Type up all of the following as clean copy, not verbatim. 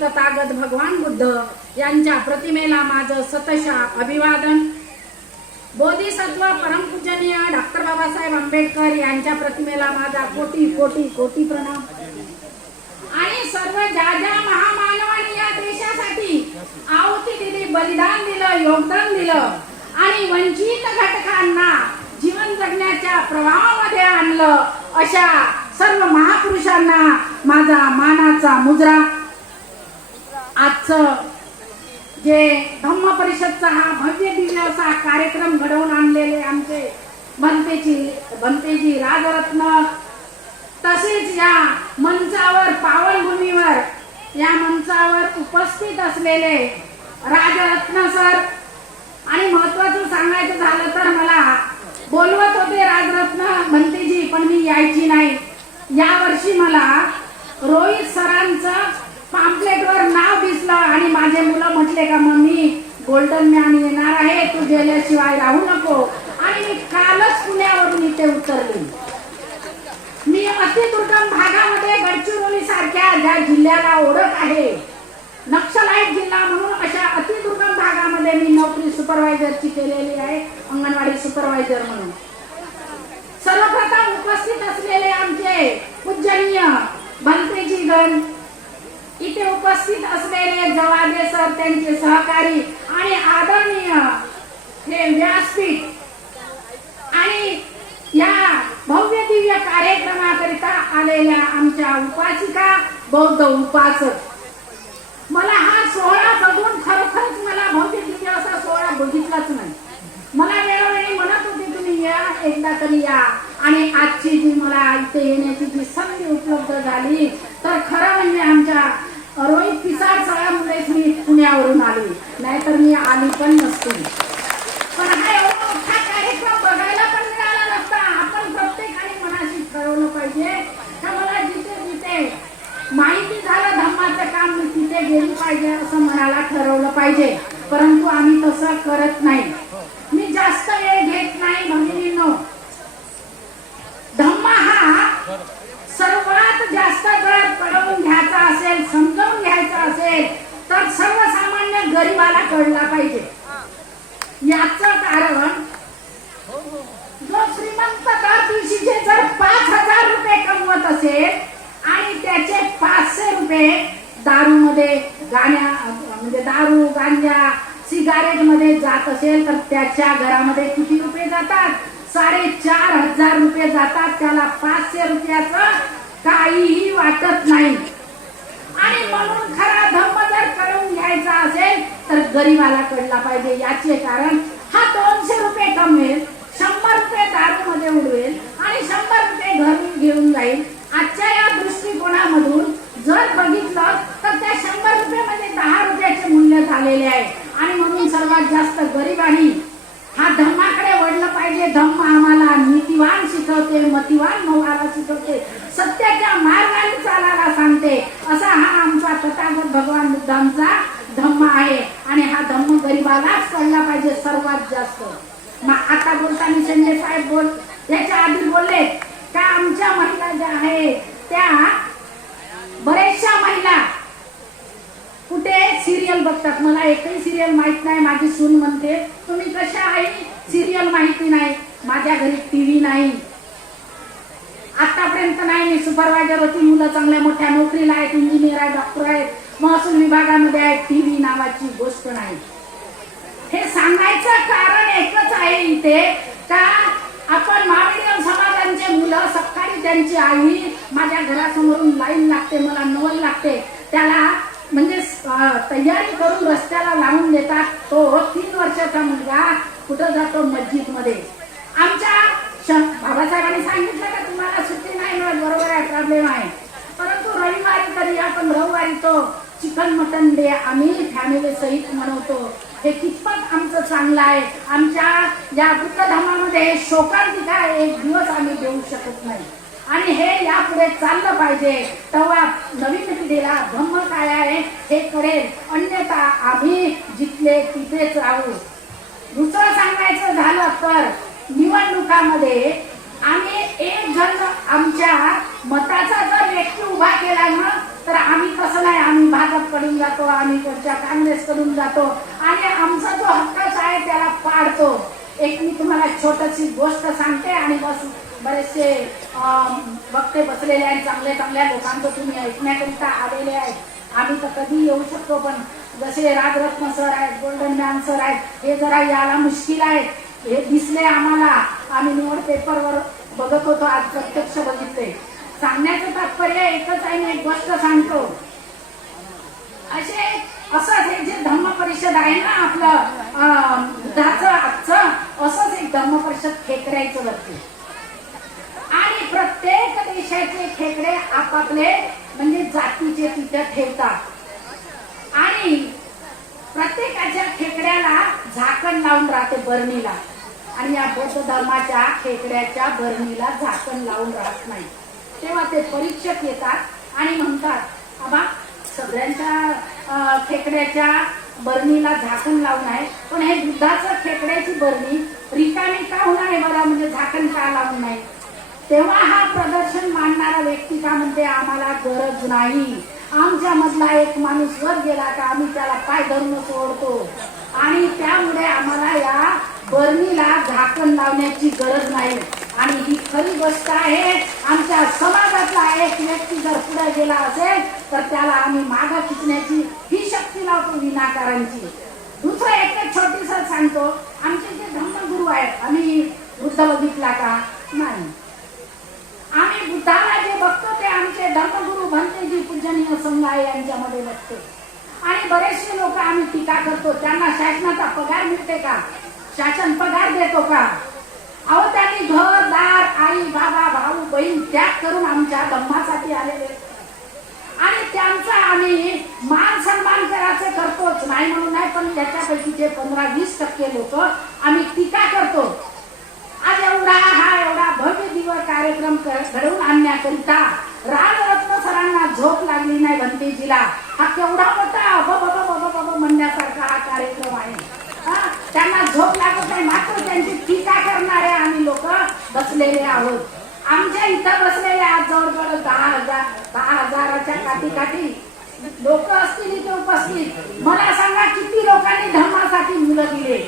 तथागत भगवान बुद्ध यांच्या प्रतिमेला माझं सतशः अभिवादन. बोधिसत्व परमपूजनीय डॉक्टर बाबासाहेब आंबेडकर यांच्या प्रतिमेला माझा कोटी कोटी कोटी प्रणाम. आणि सर्व ज्या महामानवांनी या देशासाठी आहुती दिली, बलिदान दिलं, योगदान दिलं आणि वंचित घटकांना जीवन जगण्याच्या प्रवाहामध्ये आणलं, अशा सर्व महापुरुषांना माझा मानाचा मुजरा. आजचं जे धम्म परिषदचा हा भव्य दिव्य असा कार्यक्रम घडवून आणलेले आमचे भंतेजी राजरत्न, तसेच या मंचावर पावनभूमीवर या मंचावर उपस्थित असलेले राजरत्न सर, आणि महत्वाचं सांगायचं झालं तर मला बोलवत होते राजरत्न भंतेजी, पण मी यायची नाही. या वर्षी मला रोहित सरांचं पॅम्पलेटवर नाव दिसलं आणि माझे मुलं म्हटले का मम्मी गोल्डन मॅन येणार आहे, तू गेल्याशिवाय राहू नको. आणि मी कालच पुण्यावरून इथे उतरली. मी अतिदुर्गम भागामध्ये गडचिरोली सारख्या ज्या जिल्ह्याला ओळख आहे, नक्षलाईट जिल्हा म्हणून, अशा अतिदुर्गम भागामध्ये मी नोकरी सुपरवायझरची केलेली आहे, अंगणवाडी सुपरवायझर म्हणून. सर्वप्रथम उपस्थित असलेले आमचे पूजनीय भंतेजी गण, इथे उपस्थित असलेले जवादे सर, त्यांचे सहकारी आणि आदरणीय हे व्यासपीठ, आणि या भव्य दिव्य कार्यक्रमाकरिता आलेल्या आमच्या उपासिका, बौद्ध उपासक. मला हा सोहळा बघून खरोखरच मला भव्य दिव्य असा सोहळा बघितलाच नाही. मला वेळोवेळी म्हणत होते तुम्ही या, एकदा तरी या. आणि आजची जी मला इथे येण्याची जी संधी उपलब्ध झाली, तर खरं म्हणजे आमच्या रोहित पिसाळ सगळ्यामुळेच मी पुण्यावरून आली, नाहीतर मी आली पण नसते. पण हा एवढा मोठा कार्यक्रम बघायला पण मिळाला नसता. आपण प्रत्येकाने मनाशी ठरवलं पाहिजे का मला जिथे जिथे माहिती झालं धम्माचं काम, मी तिथे गेली पाहिजे असं मनाला ठरवलं पाहिजे. परंतु आम्ही तसं करत नाही. मी जास्त वेळ घेत नाही भगिनींनो. धम्मा हा सर्वात जास्त जर पडवून घ्यायचा असेल, समजावून घ्यायचा असेल, तर सर्वसामान्य गरीबाला कळला पाहिजे. याचं कारण, जो श्रीमंत दर दिवशीचे जर 5,000 रुपये कमवत असेल आणि त्याचे 500 रुपये दारूमध्ये म्हणजे दारू, गांजा, सिगारेट मध्ये जात असेल, तर त्याच्या घरामध्ये किती रुपये जातात? 4,500 रुपये जातात. त्याला 500 रुपयाचं काहीही वाटत नाही. आणि म्हणून खरा धम्म जर कळून घ्यायचा असेल तर गरीबाला कळला पाहिजे. याचे कारण, हा 200 रुपये कमवेल, 100 रुपये दारू मध्ये उडवेल आणि 100 रुपये घरी घेऊन जाईल. आजच्या या दृष्टिकोनामधून जर बघितलं तर त्या 100 रुपये मध्ये 10 रुपयाचे मूल्य झालेले आहे. आणि म्हणून सर्वात जास्त गरिबांनी हा धम्माकडे वळलं पाहिजे. धम्म आम्हाला नीतिवान शिकवते, मतिवान व्हायला शिकवते, सत्याच्या मार्गाने चालायला सांगते. असा हा आमचा तथागत भगवान बुद्धांचा धम्म आहे. आणि हा धम्म गरिबालाच कळला पाहिजे सर्वात जास्त. आता बोलताना संजय साहेब याच्या आधी बोलले का आमच्या महिला ज्या आहे त्या बरेचशा महिला कुठे सिरियल बघतात. मला एकही सिरियल माहित नाही. माझी सून म्हणते तुम्ही कशा आहे, सिरियल माहिती नाही. माझ्या घरी टीव्ही नाही, आतापर्यंत नाही. मी सुपरवायझर होती, मुलं चांगल्या मोठ्या नोकरीला आहेत, इंजिनियर आहे, डॉक्टर आहेत, महसूल विभागामध्ये आहेत. टीव्ही नावाची गोष्ट नाही. हे सांगायचं कारण एकच आहे इथे का आपण महाविद्यालय समाजांचे मुलं, सकाळी त्यांची आई माझ्या घरासमोरून लाईन लागते, मला नवल लागते, त्याला म्हणजे तयारी करून रस्त्याला लावून देतात. तो 3 वर्षाचा मुलगा कुठं जातो? मस्जिद मध्ये. आमच्या बाबासाहेबांनी सांगितलं का तुम्हाला सुट्टी नाही मिळत, बरोबर आहे, प्रॉब्लेम आहे. परंतु रविवारी तरी आपण रविवारी तो चिकन मटन डे आम्ही फॅमिली सहित मनवतो. हे कितपत आमचं चांगलं आहे. आमच्या या बुद्ध धर्मामध्ये शोकांतिका एक दिवस आम्ही देऊ शकत नाही. आणि हे यापुढे चाललं पाहिजे. तेव्हा नवीन पिढीला धम्म काय आहे हे कळेल. अन्यथा आम्ही जिथले तिथेच राहू. दुसरं सांगायचं झालं तर निवडणुकामध्ये आम्ही एक जण आमच्या मताचा जर व्यक्ती उभा केला ना तर आम्ही तसं नाही, आम्ही भाजपकडून जातो, आम्ही कोणत्या काँग्रेसकडून जातो आणि आमचा जो हक्काचा आहे त्याला पाडतो. एक मी तुम्हाला छोटीशी गोष्ट सांगते आणि बस बरेचसे वक्ते बसलेले आहेत, चांगल्या चांगल्या लोकांचं तुम्ही ऐकण्याकरिता आलेले आहेत. आम्ही तर कधी येऊ शकतो, पण जसे राजरत्न सर आहेत, गोल्डन मॅन सर आहेत, हे जरा यायला मुश्किल आहे. हे दिसले आम्हाला, आम्ही निवड पेपरवर बघत होतो, आज प्रत्यक्ष बघितले. सांगण्याचं तात्पर्य एकच आहे, मी एक गोष्ट सांगतो. असंच एक जे धम्म परिषद आहे ना आपलं बुद्धाचं आजचं, असंच एक धम्म परिषद खेकड्याचं बघते. आणि प्रत्येक देशाचे खेकडे आपापले म्हणजे जातीचे तिथे ठेवतात आणि प्रत्येकाच्या खेकड्याला झाकण लावून राहते बरणीला. आणि या बौद्ध धर्माच्या खेकड्याच्या बरणीला झाकण लावून राहत नाही. तेव्हा ते परीक्षक येतात आणि म्हणतात, आबा सगळ्यांच्या खेकड्याच्या बरणीला झाकण लावून आहे, पण हे दुधाचं खेकड्याची बरणी रिकामी का होणार आहे बरं, म्हणजे झाकण का लावून नाही. तेव्हा हा प्रदर्शन मांडणारा व्यक्ती का म्हणते, आम्हाला गरज नाही, आमच्या मधला एक माणूस वर गेला का आम्ही त्याला पाय धरून सोडतो आणि त्यामुळे आम्हाला या बरणीला झाकण लावण्याची गरज नाही. आणि ही खरी गोष्ट आहे. आमच्या समाजातला एक व्यक्ती जर पुढे गेला असेल तर त्याला आम्ही मागे खिचण्याची ही शक्ती लावतो विनाकारांची. दुसरं एक छोटीसं सांगतो, आमचे जे धम्मगुरू आहेत, आम्ही बुद्ध बघितला का नाही, आम्ही बुद्धाला जे बघतो ते आमचे धर्मगुरू भंतेजी पूजनीय संघाय यांच्यामध्ये बघतो. आणि बरेचसे लोक आम्ही टीका करतो, त्यांना शासनाचा पगार मिळते का, शासन पगार देतो का. अहो त्यांनी घर दार आई बाबा भाऊ बहीण त्याग करून आमच्या धम्मासाठी आलेले आणि त्यांचा आम्ही मान सन्मान करायचं करतोच नाही म्हणून नाही, पण त्याच्यापैकी जे 15-20% लोक आम्ही टीका करतो. आज एवढा भव्य दिव्य कार्यक्रम घडवून आणण्याकरिता राजरत्न सरांना झोप लागली नाही भंतेजीला. हा केवढा मोठा बब म्हणण्यासारखा हा कार्यक्रम आहे. त्यांना झोप लागत नाही, मात्र त्यांची टीका करणारे आम्ही लोक बसलेले आहोत. आमच्या इथं बसलेले आज जवळजवळ 10,000च्या काठी लोक असतील इथे उपस्थित. मला सांगा किती लोकांनी धर्मासाठी मुलं दिले?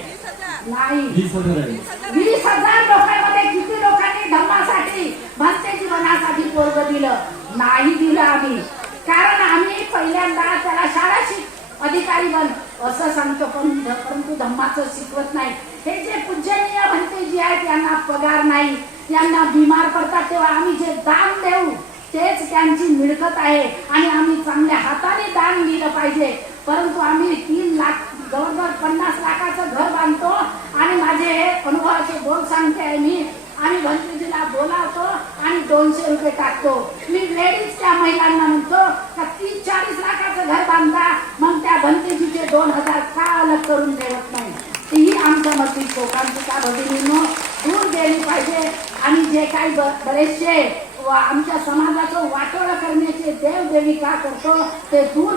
नाही. 20,000 लोकांमध्ये किती लोकांनी धर्मासाठी भक्ती जीवनासाठी पोरग दिलं? नाही दिलं आम्ही. कारण आम्ही पहिल्यांदा त्याला शाळा शिक अधिकारी बन असं सांगतो, परंतु धम्माचं शिकवत नाही. हे जे पूजनीय म्हणते जे आहेत यांना पगार नाही, यांना बिमार पडतात तेव्हा आम्ही जे दान देऊ तेच त्यांची मिळकत आहे आणि आम्ही चांगल्या हाताने दान दिलं पाहिजे. परंतु आम्ही 3 लाख जवळजवळ 50 लाखाचं घर बांधतो आणि माझे हे अनुभवाचे बोल सांगते आहे मी. आम्ही भंतेजीला बोलावतो आणि 200 रुपये टाकतो. मी लेडीज त्या महिलांना म्हणतो का 30-40 लाखाचं घर बांधता, मग त्या भंतेजीचे 2,000 का अलग करून ठेवत नाही. ही आमच्या मती लोकांची का भगिनींनो दूर गेली पाहिजे. आणि जे काही बरेचसे आमच्या समाजाचं वाटोळं करण्याचे देवदेवी का करतो ते दूर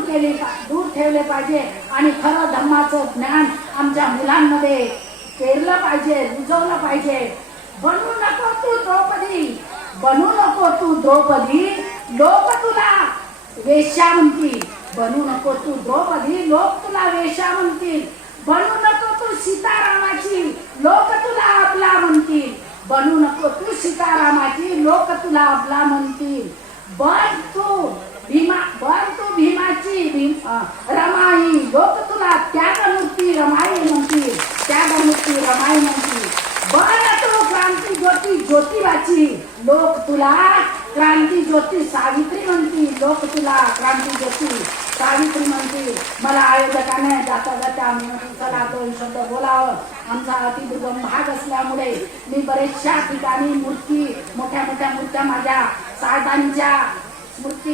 ठेवले पाहिजे. आणि खरं धर्माचं ज्ञान आमच्या मुलांमध्ये पेरलं पाहिजे, रुजवलं पाहिजे. बनू नको तू द्रौपदी, लोक तुला वेश्या म्हणतील. बनू नको तू द्रौपदी, लोक तुला वेश्या म्हणतील. बनू नको तू सीतारामाची, लोक तुला आपला म्हणतील. बनू नको तू सीतारामाची, लोक तुला आपला म्हणतील. बन तू भीमाची रमाई, लोक तुला त्यागमूर्ती रमाई म्हणतील. बन तू क्रांती ज्योती ज्योतिबाची, लोक तुला क्रांती ज्योती सावित्री म्हणतील. लोक तुला क्रांती ज्योती सावित्री म्हणतील. मला आयोजकाने जाता जाता चला 2 शब्द बोलावं. आमचा अतिदुर्गम भाग असल्यामुळे मी बरेचशा ठिकाणी मोठ्या मूर्त्या माझ्या साहेबांच्या मूर्ती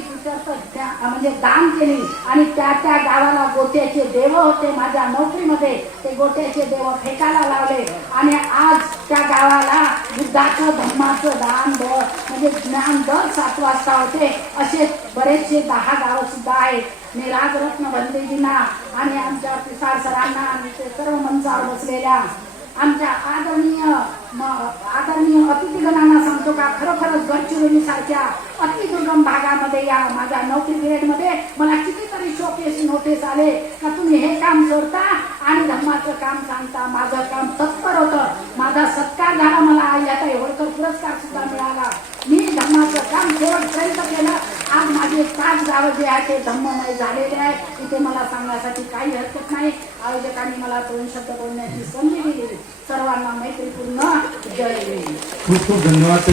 म्हणजे दान केली आणि त्या गावाला गोट्याचे देव होते. माझ्या नोकरीमध्ये ते गोट्याचे देव फेकायला लावले आणि आज त्या गावाला बुद्धाचं धर्माचं दान म्हणजे ज्ञान दर 7 वाजता होते. असे बरेचसे 10 गाव सुद्धा आहेत. मी राजरत्न भंतेजींना आणि आमच्या पिसाळ सरांना आणि ते सर्व मंचावर बसलेल्या आमच्या आदरणीय अतिथीगणांना सांगतो का खरोखरच गडचिरोली सारख्या अतिदुर्गम भागामध्ये या माझ्या नोकरी पिरियडमध्ये मला कितीतरी शोकेस नोटीस आले का तुम्ही हे काम करता आणि धर्माचं काम सांगता. माझं काम तत्पर होतं. माझा सत्कार झाला. मला आयाताई होळकर पुरस्कार सुद्धा मिळाला. मी धर्माचं काम शेवटपर्यंत केलं. आज माझे 5 गावं जे आहे ते धम्ममय झालेले आहे. इथे मला सांगण्यासाठी काही हरकत नाही. आयोजकांनी मला 2 शब्द बोलण्याची संधी दिली. सर्वांना मैत्रीपूर्ण जय. खूप खूप धन्यवाद.